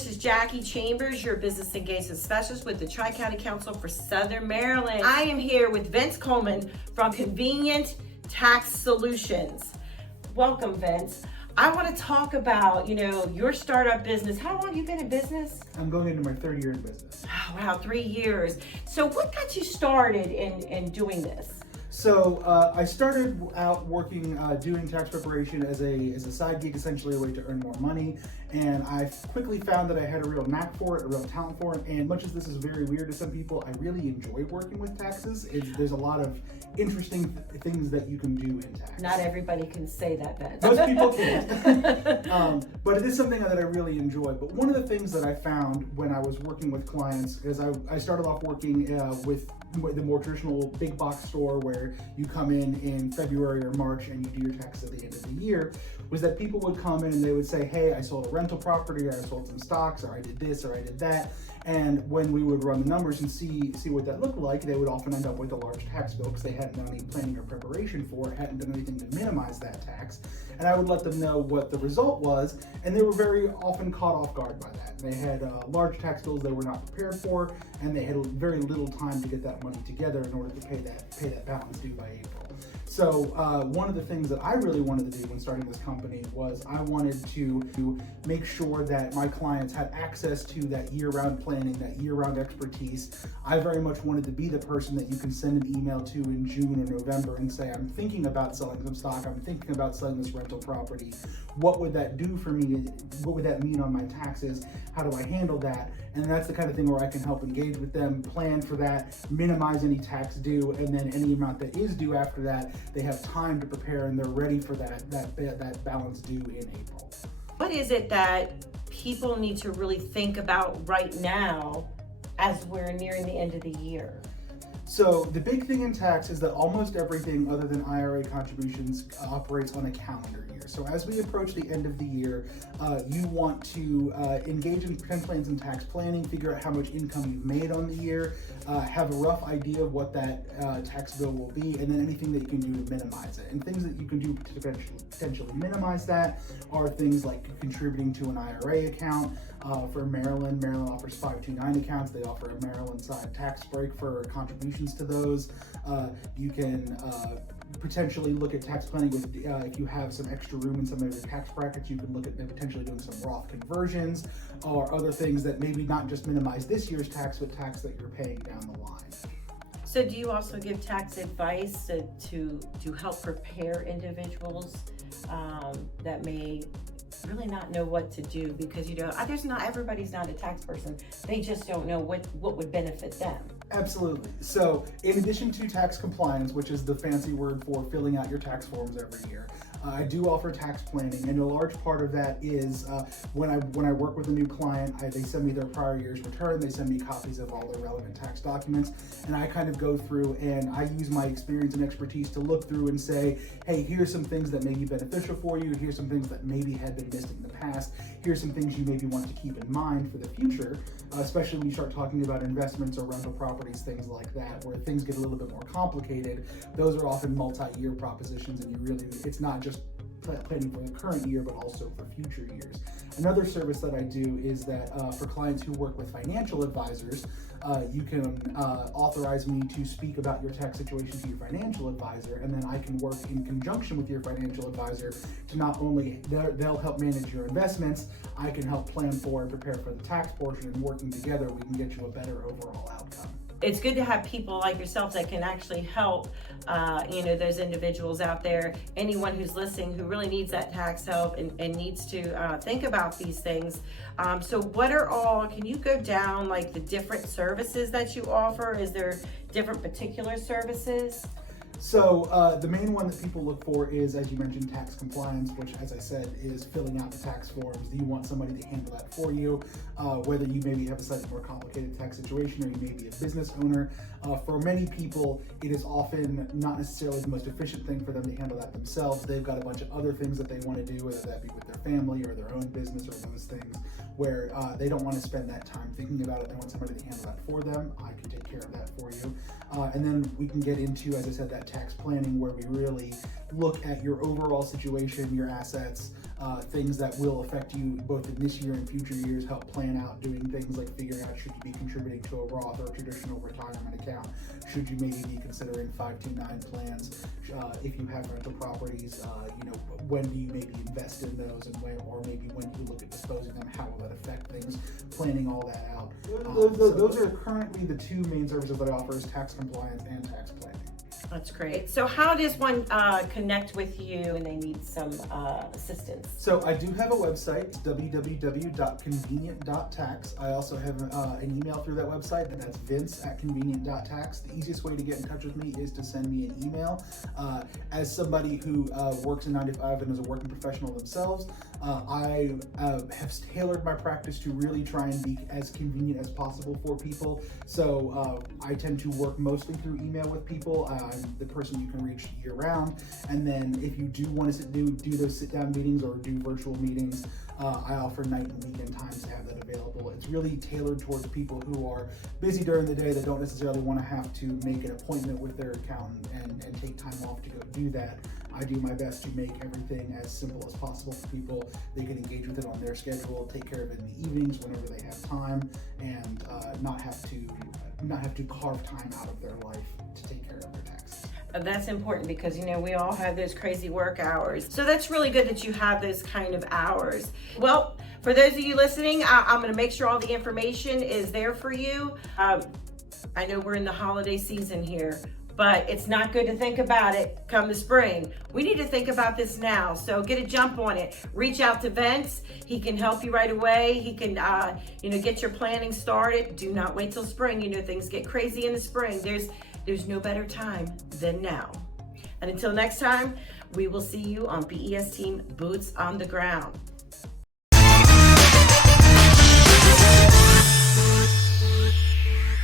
this is Jackie Chambers, your business engagement specialist with the Tri-County Council for Southern Maryland. I am here with Vince Kolman from Convenient Tax Solutions. Welcome, Vince. I want to talk about, your startup business. How long have you been in business? I'm going into my third year in business. Oh, wow, 3 years. So what got you started in doing this? So I started out working, doing tax preparation as a side gig, essentially a way to earn more money. And I quickly found that I had a real knack for it, a real talent for it. And much as this is very weird to some people, I really enjoy working with taxes. There's a lot of interesting things that you can do in tax. Not everybody can say that, Vince. Most people can't. But it is something that I really enjoy. But one of the things that I found when I was working with clients is I started off working with the more traditional big box store where you come in February or March and you do your tax at the end of the year, was that people would come in and they would say, hey, I sold a rental property, or I sold some stocks, or I did this, or I did that. And when we would run the numbers and see what that looked like, they would often end up with a large tax bill because they hadn't done any planning or preparation for it, hadn't done anything to minimize that tax. And I would let them know what the result was, and they were very often caught off guard by that. They had large tax bills they were not prepared for, and they had very little time to get that money together in order to pay that balance due by April. So one of the things that I really wanted to do when starting this company was I wanted to make sure that my clients had access to that year-round planning, that year-round expertise. I very much wanted to be the person that you can send an email to in June or November and say, I'm thinking about selling some stock, I'm thinking about selling this rental property. What would that do for me? What would that mean on my taxes? How do I handle that? And that's the kind of thing where I can help engage with them, plan for that, minimize any tax due, and then any amount that is due after that, they have time to prepare and they're ready for that balance due in April. What is it that people need to really think about right now as we're nearing the end of the year? So the big thing in tax is that almost everything other than IRA contributions operates on a calendar year. So as we approach the end of the year, you want to engage in potentially in some tax planning, figure out how much income you've made on the year, have a rough idea of what that tax bill will be, and then anything that you can do to minimize it. And things that you can do to potentially minimize that are things like contributing to an IRA account. For Maryland offers 529 accounts. They offer a Maryland side tax break for contributions to those. You can potentially look at tax planning with, if you have some extra room in some of your tax brackets, you can look at potentially doing some Roth conversions or other things that maybe not just minimize this year's tax, but tax that you're paying down the line. So do you also give tax advice to help prepare individuals that may really not know what to do, because everybody's not a tax person. They just don't know what would benefit them. Absolutely. So in addition to tax compliance, which is the fancy word for filling out your tax forms every year, I do offer tax planning, and a large part of that is when I work with a new client, they send me their prior year's return, they send me copies of all their relevant tax documents, and I kind of go through and I use my experience and expertise to look through and say, hey, here's some things that may be beneficial for you, here's some things that maybe had been missed in the past, here's some things you maybe want to keep in mind for the future, especially when you start talking about investments or rental properties, things like that, where things get a little bit more complicated. Those are often multi-year propositions, and it's not just planning for the current year, but also for future years. Another service that I do is that for clients who work with financial advisors, you can authorize me to speak about your tax situation to your financial advisor, and then I can work in conjunction with your financial advisor to not only, they'll help manage your investments, I can help plan for and prepare for the tax portion, and working together we can get you a better overall outcome. It's good to have people like yourself that can actually help, those individuals out there, anyone who's listening who really needs that tax help and needs to think about these things. So can you go down like the different services that you offer? Is there different particular services? So the main one that people look for is, as you mentioned, tax compliance, which, as I said, is filling out the tax forms. You want somebody to handle that for you, whether you maybe have a slightly more complicated tax situation or you may be a business owner. For many people, it is often not necessarily the most efficient thing for them to handle that themselves. They've got a bunch of other things that they want to do, whether that be with their family or their own business or those things, where they don't want to spend that time thinking about it. They want somebody to handle that for them. I can take care of that for you. And then we can get into, as I said, that tax planning, where we really look at your overall situation, your assets, things that will affect you both in this year and future years, help plan out doing things like figuring out should you be contributing to a Roth or a traditional retirement account, should you maybe be considering 529 plans, if you have rental properties, when do you maybe invest in those, and when, or maybe when you look at disposing them, how will that affect things, planning all that out. Those are currently the two main services that I offer, is tax compliance and tax planning. That's great. So how does one connect with you when they need some assistance? So I do have a website, www.convenient.tax. I also have an email through that website, and that's vince@convenient.tax. The easiest way to get in touch with me is to send me an email. As somebody who works in 9 to 5 and is a working professional themselves, I have tailored my practice to really try and be as convenient as possible for people. So I tend to work mostly through email with people. I'm the person you can reach year round. And then if you do want to do those sit down meetings or do virtual meetings, I offer night and weekend times to have that available. It's really tailored towards people who are busy during the day that don't necessarily want to have to make an appointment with their accountant and take time off to go do that. I do my best to make everything as simple as possible for people. They can engage with it on their schedule, take care of it in the evenings whenever they have time, and not have to carve time out of their life to take care of their taxes. That's important because, we all have those crazy work hours. So that's really good that you have those kind of hours. Well, for those of you listening, I'm going to make sure all the information is there for you. I know we're in the holiday season here, but it's not good to think about it come the spring. We need to think about this now. So get a jump on it. Reach out to Vince. He can help you right away. He can, get your planning started. Do not wait till spring. Things get crazy in the spring. There's no better time than now. And until next time, we will see you on BES Team Boots on the Ground.